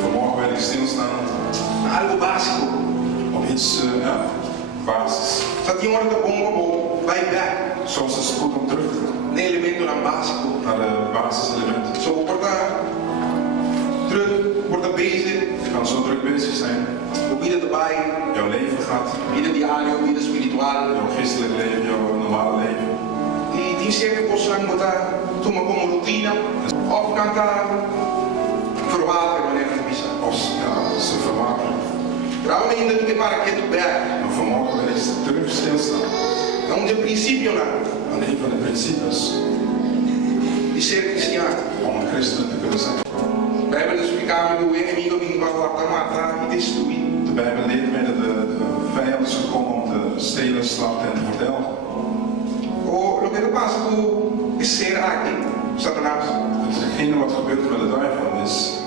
Vanmorgen wil ik stilstaan algo básico. op iets basis. Soms is het goed om terug te gaan naar de basiselementen. Je kan zo druk bezig zijn. Jouw leven gaat, jouw geestelijk leven, jouw normale leven. Of ze verwateren. Maar vanmorgen wil ik terug stilstaan aan een van de principes om een christen te kunnen zijn. De Bijbel leert mij dat de vijand is gekomen om te stelen, slachten en te verdelgen. Hetgene wat gebeurt met de duivel is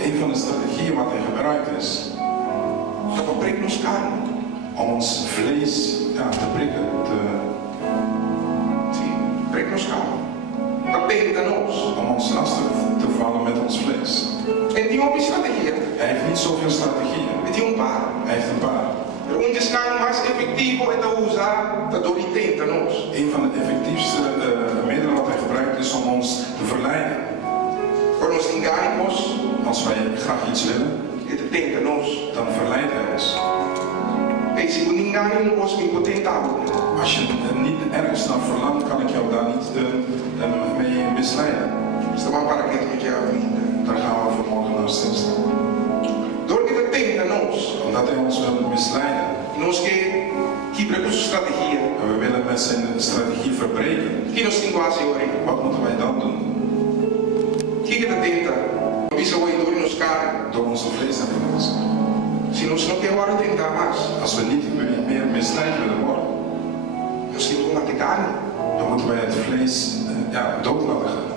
een van de strategieën wat hij gebruikt is om ons vlees te prikken, om ons lastig te vallen met ons vlees. Hij heeft niet zoveel strategieën, hij heeft een paar. Een van de effectiefste middelen wat hij gebruikt is om ons te verleiden. Als wij graag iets willen, dan verleidt hij ons. Als je niet ergens naar verlangt, kan ik jou daar niet mee misleiden. Daar gaan we vanmorgen naar stilstaan. Omdat hij ons wil misleiden. En we willen met zijn strategie verbreken. Wat moeten wij dan doen? Door onze vlees te als we niet meer misleid willen worden, dan moeten wij het vlees dood laten gaan.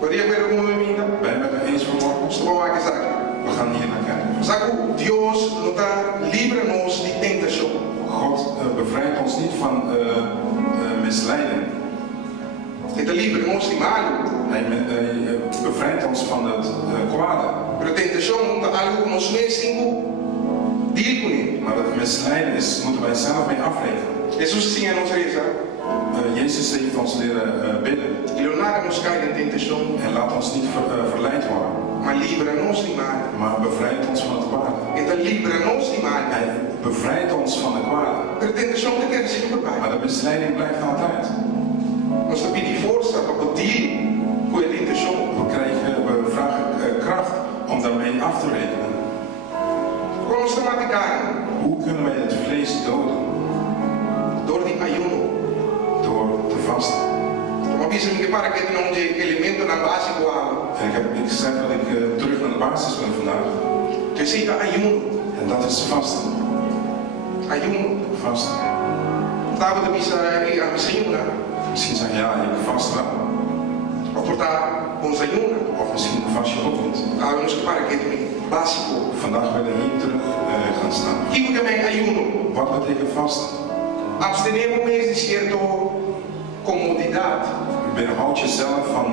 Wij hebben het eens vanmorgen. We gaan hier naar kijken. God bevrijdt ons niet van misleiding. Hij bevrijdt ons van het kwade. Maar het misleiden moeten wij zelf mee afrekenen. Jezus heeft ons leren bidden. En laat ons niet verleid worden. Maar bevrijdt ons van het kwade. Hij bevrijdt ons van het kwade. Maar de misleiding blijft altijd. We vragen kracht om daarmee af te rekenen. Hoe kunnen wij het vlees doden? Door te vasten. En ik zeg dat ik terug naar de basis ben vandaag. En dat is vasten. Vasten. Misschien zeg je ja, ik vast wel. Of misschien vast je ook niet. Vandaag willen we hier terug gaan staan. Wat betekent vasten? Weerhoud jezelf van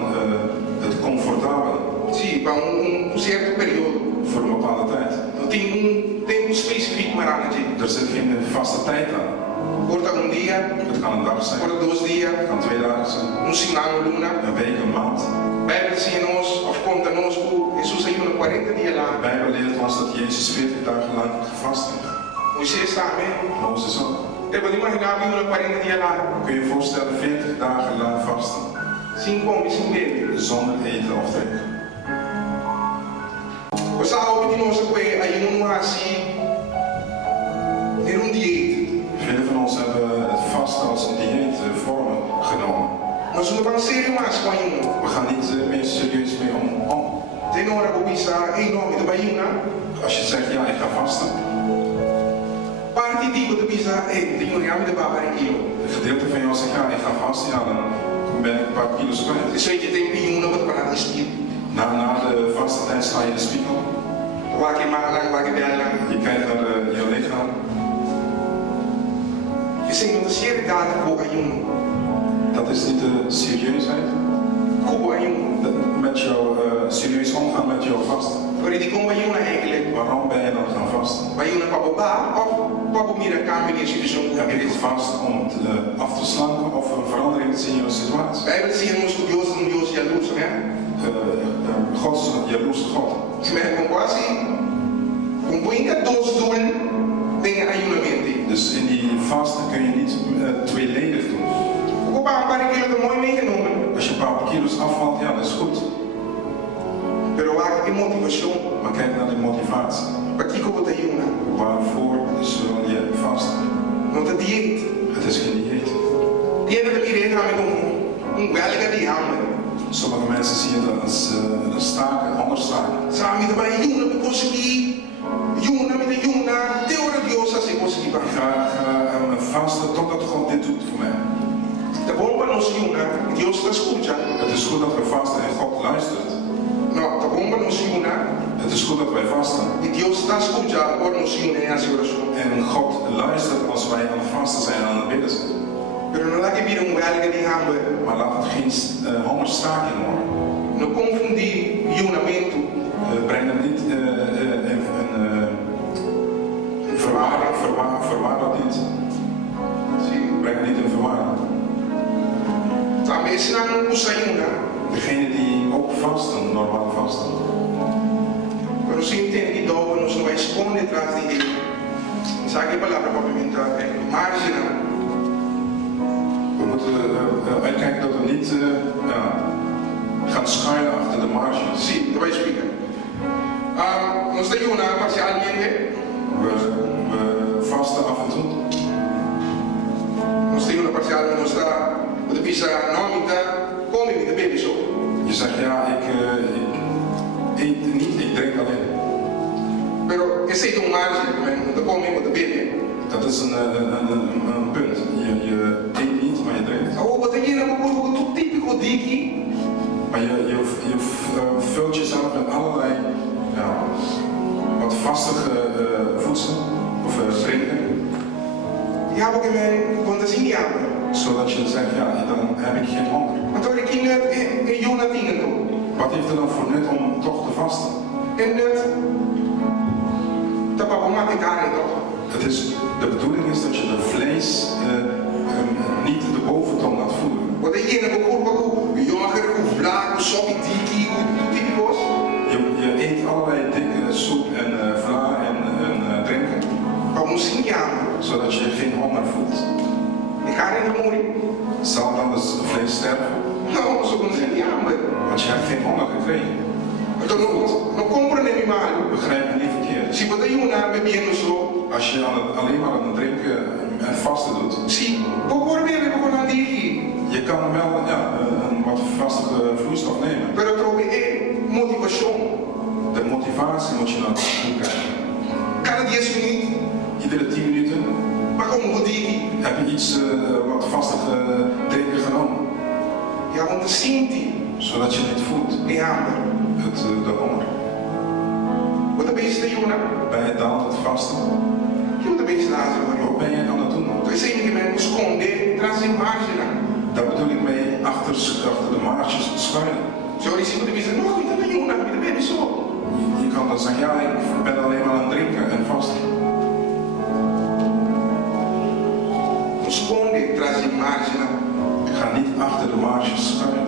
het comfortabele. Voor een bepaalde tijd. Er zit geen vaste tijd aan. Het kan een dag zijn. Het kan 2 dagen zijn. Een week, een maand. De Bijbel leert ons dat Jezus 40 dagen lang gevast heeft. Mozes ook. Kun je je voorstellen 40 dagen lang vasten? Zonder eten of drinken. Velen van ons hebben het vasten als een dieet vormen genomen. We gaan niet meer serieus mee om. Als je zegt ja, ik ga vasten. Een gedeelte van jou zegt ja, ik ga vasten, ja, dan ben ik een paar kilo's kwijt. Na de vaste tijd sta je in de spiegel. Je kijkt naar jouw lichaam. Dat is niet de serieusheid. vasten? Voor die komen je eigenlijk. Waarom ben je dan gaan vasten? Bij je een papa of papa meer een kamer in situatie. Heb je dit vast om af te slanken of een verandering te zien in je situatie? Bijbel zien ons Dios jaloers, hè? God is een jaloerse God. Se me compasi, un buen dos doen, dingen ayunamenti. Dus in die vasten kun je niet tweeledig doen. Ook een paar kilo er mooi meegenomen. Als je een paar kilo's afvalt, ja, dat is goed. Pero waar is motivatie? Maar kijk naar de motivatie. Wat ik op het ayuna? Waarvoor zul je vasten? Want het dieet. Het is geen dieet. Die hebben we iedereen gaan met een welke die handen. Sommige mensen zien het als staken, anders staken. Samen met de ayuna, de koski, ayuna met de ayuna, teorie Dios als ik koski Ik ga vasten totdat God dit doet voor mij. De bomba nos ayuna, Dios te escucha. Het is goed dat we vasten en God luistert. No, de bomba nos ayuna. Het is goed dat wij vasten. Y Dios te escucha por nos ayuna en su oración. En God luistert als wij aan het vasten zijn en aan het bidden zijn. Pero no la que pide un welke die handen. Maar laat het geen hongerstaking worden. No confundir ayunamento. Breng hem niet verwaar dat niet. Breng hem niet in verwarring. También serán usayuna. Degene die ook vasten, normaal vasten. Pero si entende que nos vai esconde detrás de ele. Sabe que palavra complementar é margem. We moeten uitkijken dat we niet gaan schuilen achter de marges. Sim, eu vou explicar. Nos ayuna parcialmente. We vasten af en toe. Nos ayuna parcialmente nos dá o de pisa nómita, come met de baby zo. Je zegt ja, ik eet niet, ik drink alleen. Pero esse é um margem, de come met de baby. Dat is een punt. Je eet niet, maar je drinkt. Oh, wat é een typico diki. Maar je vult jezelf met allerlei wat vastige voedsel of drinken. Ja, porque quando assim já. Zodat je zegt, ja, dan heb ik geen honger. Maar toen ik in Jona dingen doe. Wat heeft er dan voor nut om toch te vasten? En nut. Dat papa maakt ik aan toch? De bedoeling is dat je de vlees niet de boventong laat voelen. Wat je in een koe, jager, of blaak, of sokkie, tiki, hoe typisch. Je eet allerlei dikke soep en vla en drinken. Maar misschien ja. Zodat je geen honger voelt. Ik ga in de moeder. Zal dan het vlees sterven? Nou, zo kan zijn ja, maar. Want je hebt geen honger gekregen. Dan compren niet maar. Begrijp me niet verkeerd. Zie wat de jongen met me zo. Als je alleen maar aan het drinken en vasten doet. Zie, we worden weer gewoon aan die. Je kan wel een wat vastige vloeistof nemen. Maar dat ook weer motivatie. De motivatie moet je dan krijgen. Kan het eerst niet? Iedere 10 minuten. Maar kom op die. Heb je iets wat vastig drinken genomen? Ja, want de Sinti. Zodat je niet voelt. Ja, de honger. Wat de beste jongen? Ben je dan het vasten? Je moet de beste laten hoor. Wat ben je aan het doen? Dus zeg je met een seconde, trans in marge. Daar bedoel ik mee achter de marges schuilen. Zo is het de beste nog niet aan de jongen, met de baby zo. Je kan dan zeggen, ja, ik ben alleen maar aan het drinken en vasten. Een seconde, trans in marge. Ik ga niet achter de marges schuilen.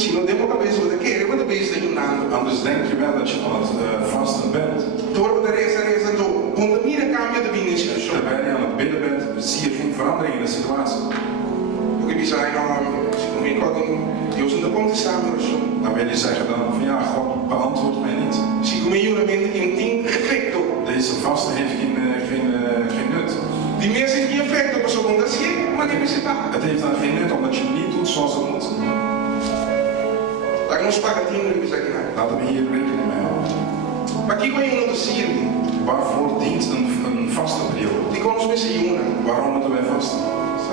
Zie je nog een beetje wat de keren, wat de beste jongen. Anders denk je wel dat je aan het vasten bent. Door de reis en zo. Want de mieren kan je de binnen zien. Terwijl je aan het bidden bent, zie je geen verandering in de situatie. Ook die zijn ik had een Dios in de komt samen of zo. Dan wil je zeggen dan van ja, God beantwoordt mij niet. Zie je met jullie bent in 10 effect op. Deze vasten heeft geen nut. Die mensen heeft geen effect op, zo dat zie je, maar die mensen daar. Het heeft dan geen nut omdat je het niet doet zoals het moet. Laat ik nog spakken 10 minuten zeggen. Laten we hier rekening mee houden. Maar kijk wat je moet zien. Waarvoor dient een vaste periode? Die kon ons met z'n jongen. Waarom moeten wij vasten?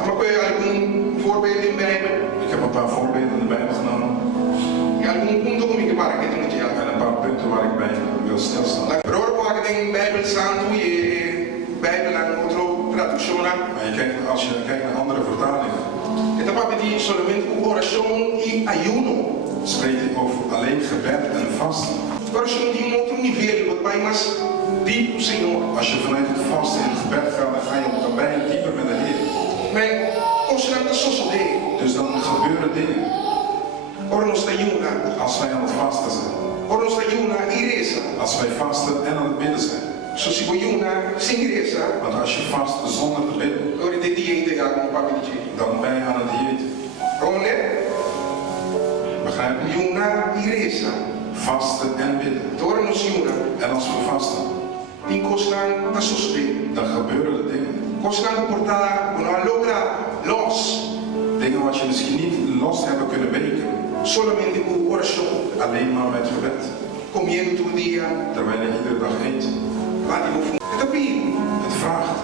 Maar kun je eigenlijk een voorbeeld in Bijbel? Ik heb een paar voorbeelden in de Bijbel genomen. Ja, een punto om ik waar ik het moet En een paar punten waar ik bij wil stilstaan. Roor waar ik in Bijbel staan, hoe je Bijbel aan otro traducción. Maar als je kijkt naar andere vertalingen. Esta parte dice solamente oración y ayuno. Spreekt hij over alleen gebed en vasten. Oração de um outro nível, vai mais deep o Senhor. Als je vanuit het vasten in het gebed gaat, dan ga je op bijna dieper met de Heer. Maar constante sosode. Dus dan gebeuren dingen. Ora nos ayuna. Als wij aan het vasten zijn. Ora nos ayuna igreja. Als wij vasten en aan het bidden zijn. So se ayuna sem igreja. Want als je vast zonder te bidden, ora de dieet ja como papi dice. dan ben je aan het dieet. Onde? Begrijp je? Ayuna igreja. Vasten en bidden. Ora nos ayuna. En als we vasten, Tem constante sosode. dan gebeuren er dingen. Constante portada, não logra los. Dingen wat je misschien niet los hebben kunnen weken. Solamente com oração. Alleen maar met gebed. Comendo todo dia. Terwijl je iedere dag eet. Het vraagt.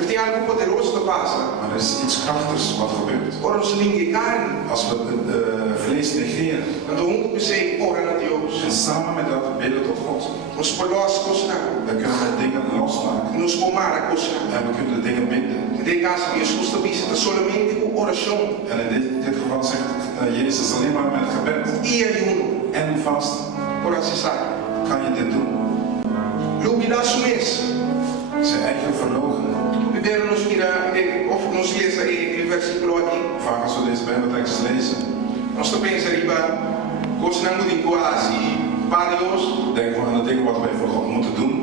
Er tem algo poderoso que passa. Maar er is iets krachtigs wat gebeurt. Ora nos lingue carne. Als we het vlees negeren. Quando comecei a orar a Deus. En samen met dat bidden tot God. Nos polos cosna. Dan kunnen we dingen losmaken. Nos pomar a cosna. En we kunnen dingen binden. De caso Jesus te visita solamente com oração. En in dit geval zegt Jezus alleen maar met gebed. E ayuno. En vasten. Ora se sabe. Kan je dit doen? Lubidaço mês. Zijn eigen verlogen. Primeiro nos mira, of nos lees o versículo aqui. Vaak als we deze Bijbeltekst lezen. Nós também riba, gostamos de quase para Deus. Denken we aan de dingen wat wij voor God moeten doen.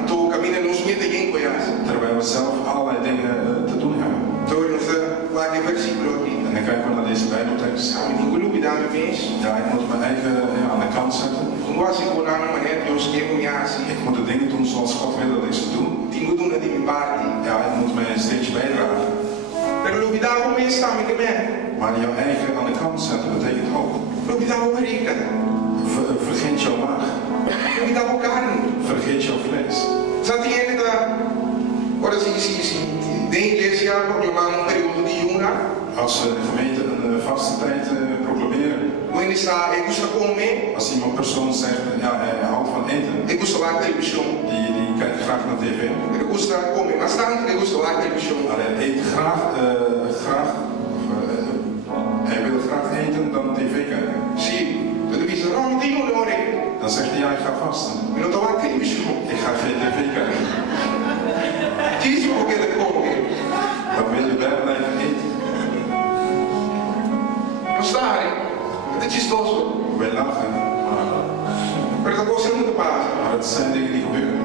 Então caminha nos mete em Goiás. Terwijl we zelf allerlei dingen te doen hebben. Então nos lá que versículo aqui. En dan kijken we naar deze Bijbeltekst. Ah, me digo lubidame mês. Ja, ik moet mijn eigen aan de kant zetten. Não gosto de orar na manhã Deus quer me assim. Ik moet de dingen doen zoals God wil dat ik ze doe. Tenho duna de minha parte. Ja, ik moet mijn steentje bijdragen. Pero lubidar o mês também que me. Maar jouw eigen aan de kant zetten betekent ook. Lubidar o rica. Vergeet jouw maag. Lubidar o carne. Vergeet jouw vlees. Já tinha ainda. Ora sim. De igreja proclamar período de juna. Als de gemeente een vaste tijd proclameren. Wanneer está, eu gosto de comer. Als iemand persoon zegt, ja, hij houdt van eten. Eu gosto de televisão. Die kijkt graag naar tv. Eu gosto de comer bastante. Eu gosto de televisão. Maar hij eet graag, hij wil graag eten dan tv kijken. Sim. Televisão não tem honor. Dan zegt hij, ja, ik ga vasten. Eu não estou a televisão. Ik ga geen tv kijken. Diz porque ele come. Dan wil je bij blijven eten. Não está, hein? É chistoso. Wij lachen, Maar dat kost helemaal te passen. maar het zijn dingen die gebeuren.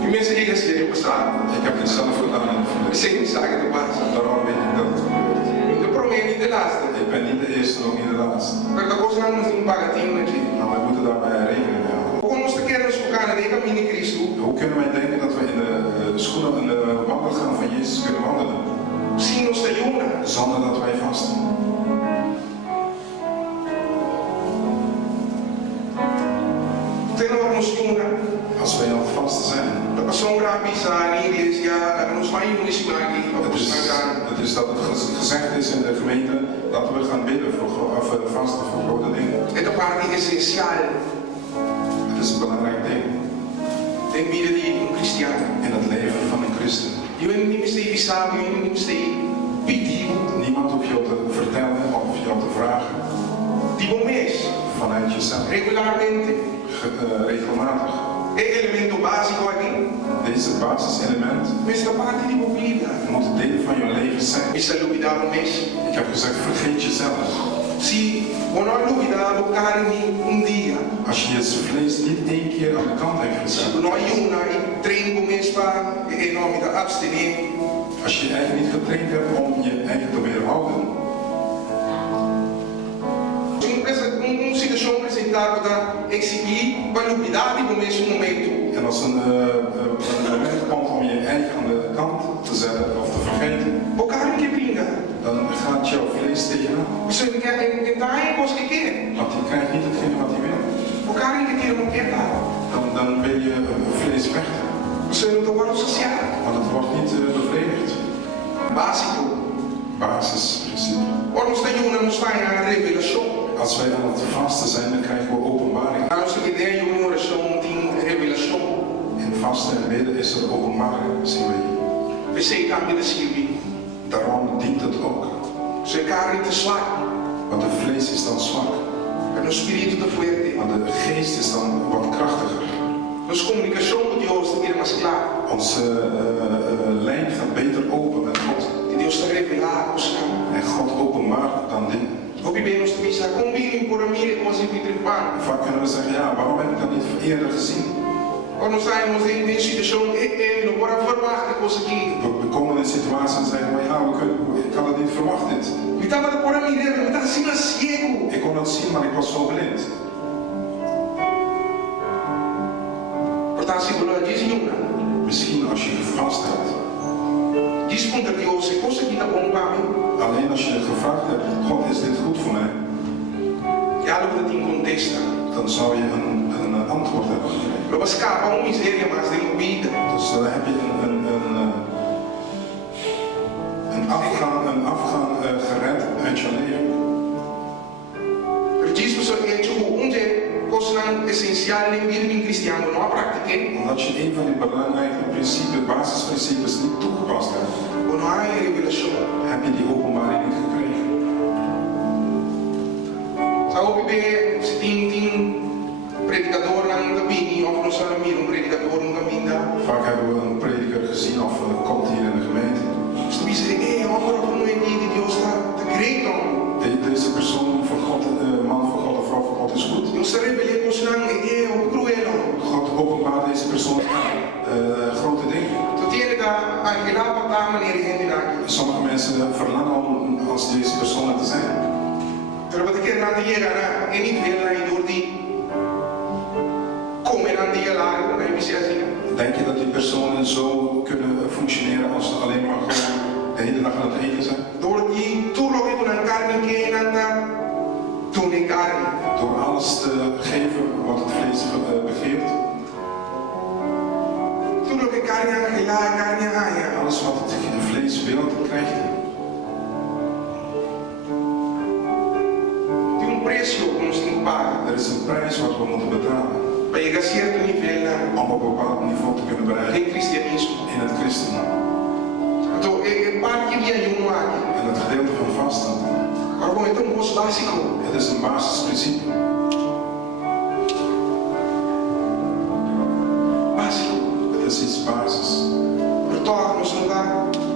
Die mensen die dat hier bestaan. Ik heb dit zelf gedaan in het Ik verleden. zeg niet zaken te passen. Daarom weet ik dat het gebeurt. De probleem niet de laatste. Ik ben niet de eerste, ook niet de laatste. Maar dat kost namelijk een pagatien natuurlijk. Maar wij moeten daarbij rekening mee houden. Hoe ons te kennen is elkaar in de cammine Christus. Hoe kunnen wij denken dat we in de schoenen en de wandelgang van Jezus kunnen wandelen? Sim, nos te juna. Zonder dat wij vasten. Tenor nos juna. Als wij aan het vasten zijn. Dat was zo'n raar bizar in de iglesia. Dat ons van jullie zien maken. Het is dat het gezegd is in de gemeente dat we gaan bidden voor vasten voor grote dingen. En dat part is essentieel. Het is een belangrijk ding. Den vida de um cristiano. In het leven van een christen. Je bent niet meer sabe, je bent niet meer pedir. Niemand hoeft jou te vertellen of jou te vragen. Die bom mês. Vanuit jezelf. Regularmente. Regelmatig. É elemento básico aqui. Deze basiselement Mas da parte de vida. moet deel van je leven zijn. Isso é duvidar um mês. Ik heb gezegd, vergeet jezelf. Se nós duvidar o carne dia. Als je je vlees niet één keer aan de kant hebt gezet. Nós uma e treino começa para em nome da abstinência. Als je je eigen niet getraind hebt om je eigen te weerhouden. Situação apresentada para exibir validade no mesmo momento. En als een moment komt om je eigen aan de kant te zetten of te vergeten, O carne que brinca. dan gaat jouw vlees tegenaan. Você não quer entrar em coisa que quer. Want die krijgt niet hetgene wat hij wil. O carne que quer não quer dar. Dan wil je vlees vechten. Você não está agora social. Want het wordt niet bevredigd. Básico. Basisprincipe. Quando nós temos nos vai a revelação. Als wij aan het vasten zijn, dan krijgen we openbaring. A nossa ideia de uma oração tem revelação. In vasten en bidden is er openbaring, zien we hier. Você cambia de Silvi. Daarom dient het ook. Você carne te zwak. Want het vlees is dan zwak. pero no espíritu está fuerte. Maar de geest is dan wat krachtiger. Nuestra comunicación con Dios tiene más clara. Onze lijn gaat beter open met God. Que Dios te revela cosas. En God openbaart dan dingen. Ook je bent ons te weten, kom binnen voor een meer als ik niet van. Vaak kunnen we zeggen, ja, waarom heb ik dat niet eerder gezien? Quando saímos em uma situação, não bora verwacht ik was aqui. We komen in een situatie en zeggen, maar ja, ik had het niet verwacht dit. Me estava por a mirar, me estava assim ciego. Ik kon het zien, maar ik was zo blind. Portanto, se você diz uma, Misschien als je gevast hebt. diz contra Deus, se coisa que está bom para mim. Alleen als je gevraagd hebt, God, is dit goed voor mij? Ja, algo dat in contesta. Dan zou je een antwoord hebben gekregen. Lo vas escapar uma miséria, mas de uma vida. Dus dan heb je een afgang gered uit je leven. Maar diz você que onde coisa essencial em vida em cristiano não há prática, Omdat je een van die belangrijke principes, basisprincipes niet toegepast hebt, ou não há revelação. heb je die openbaring niet gekregen. Sabe bem, se tem predicador na cabine, of não sabe um predicador no caminho. Vaak hebben we een prediker gezien of komt hier in de gemeente. Ze dizem, hey, agora como é que Deus está great. Deze persoon van God, man van God of vrouw van God is goed. Deus se revela com os não, é o cruel. God openbaart deze persoon grote dingen. Tu tiene que angelar para manier gente na. Sommige mensen verlangen om als deze persoon te zijn. Pero wat ik na die era en niet wil na door die komen aan die laag na initiatie. Denk je dat die personen zo kunnen functioneren als ze alleen maar gewoon de hele dag aan het eten zijn? Door die toelopen van een carne que nanda toen ik carne. Door alles te geven wat het vlees begeert. Toelopen carne angelar, carne aya. Alles wat het vlees wil, dat krijg je. Tem preço que nós temos que pagar. Er is een prijs wat we moeten betalen Para chegar a certo nível om op een bepaald niveau te kunnen bereiken em cristianismo. in het christendom. Então, é parte que me ajuda aqui. En het gedeelte van vasten, Agora, bom, então, um curso básico. het is een basisprincipe. Básico. Het is iets basis. Retorno, nós não dá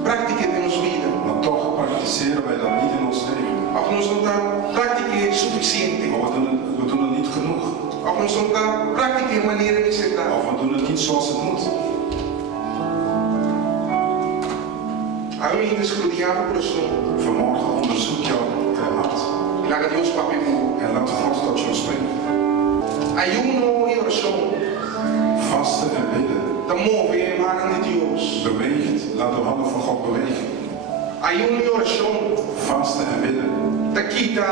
prática de nossa vida. Maar toch praktiseren wij dat niet in ons leven. Of nós não dá prática suficiente. Maar we doen het niet genoeg. Of nós não dá prática de maneira necessária. Of we doen het niet zoals het moet. Aí eu ainda escudinhava o coração. Vanmorgen onderzoek jouw hart. E lá Deus papi burro. En laat God tot jou spreken. Ayuno e oração. Vasten en bidden. Da move maar aan de Deus. Beweegt, laat de handen van God bewegen. Ayuno e oração. Vasten en bidden. Da quita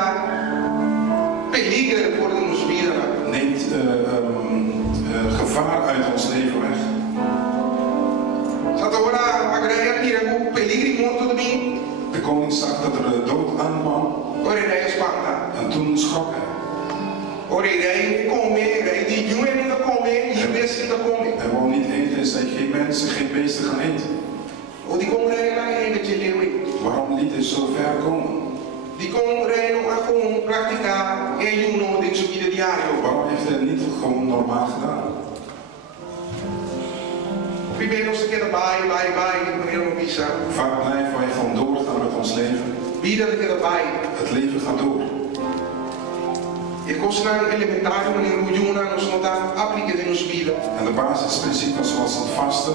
peligro por nos vida. Neemt gevaar uit ons leven weg. Só agora a greia mira o peligro morto de mim. De koning zag dat er de dood aankwam Ora ideia espanta. en toen schrok hij. Ora ideia come, ideia de jongen ainda come, e o besta ainda come. Hij wou niet eten en zei geen mensen, geen beesten gaan eten. O de como reina ainda te lewe. Waarom liet hij zo ver komen? De como reina a com praticar em ayuno de sua vida diário. Waarom heeft hij het niet gewoon normaal gedaan? Primeiro nós queda vai, de maneira não pisa. Vaak blijven wij gewoon doorgaan met ons leven. Vida de queda vai. Het leven gaat door. E coisa elementar, de maneira rujuna, nós não dá aplica de nos vida. En de basisprincipes zoals het vasten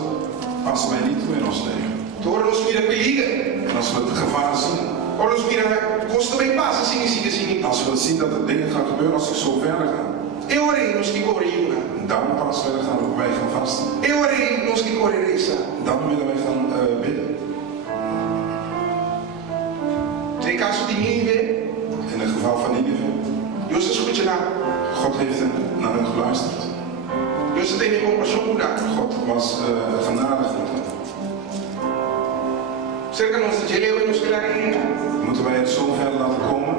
passen wij niet toe in ons leven. Ora nós mira peligro. En als we het gevaar zien, Ora nós mira costa bem passa assim. als we zien dat er dingen gaan gebeuren als ik zo verder ga, E ora nós que corre una. dan pas wij gaan vasten. E ora nós que corre resa. Dan willen wij gaan bidden. Em caso de Nínive, In het geval van Nineve, Deus escuta lá. God heeft naar hen geluisterd. Deus tem compaixão por nós. God was genadig met hen. Cerca nós de Jeleu e nós que lá ainda. Moeten wij het zo ver laten komen,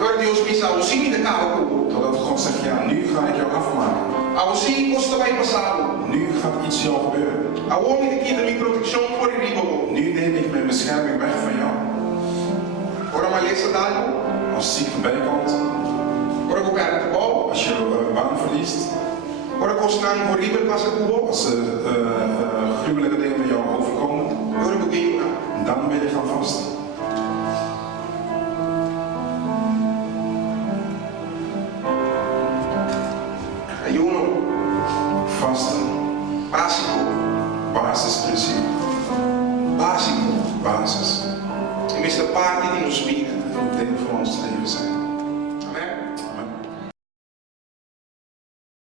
Agora Deus pensa, o sim de cabo. totdat God zegt, ja, nu ga ik jou afmaken. Ao sim costa vai passado. Nu gaat iets jou gebeuren. Ao homem que quita minha proteção por riba. Nu neem ik mijn bescherming weg van jou. Ora maleza dado. Als ziekte bijkomt, recuperar de bom. Als je baan verliest, Ora kosnan horrible passa kubo. als gruwelijke dingen met jou overkomen, Ora bugayuna. dan ben je gaan vasten. Ayuno. Vasten, Básico. basisprincipe, Básico. basis. E mista parte de nos vida. Het moet deel van ons leven zijn.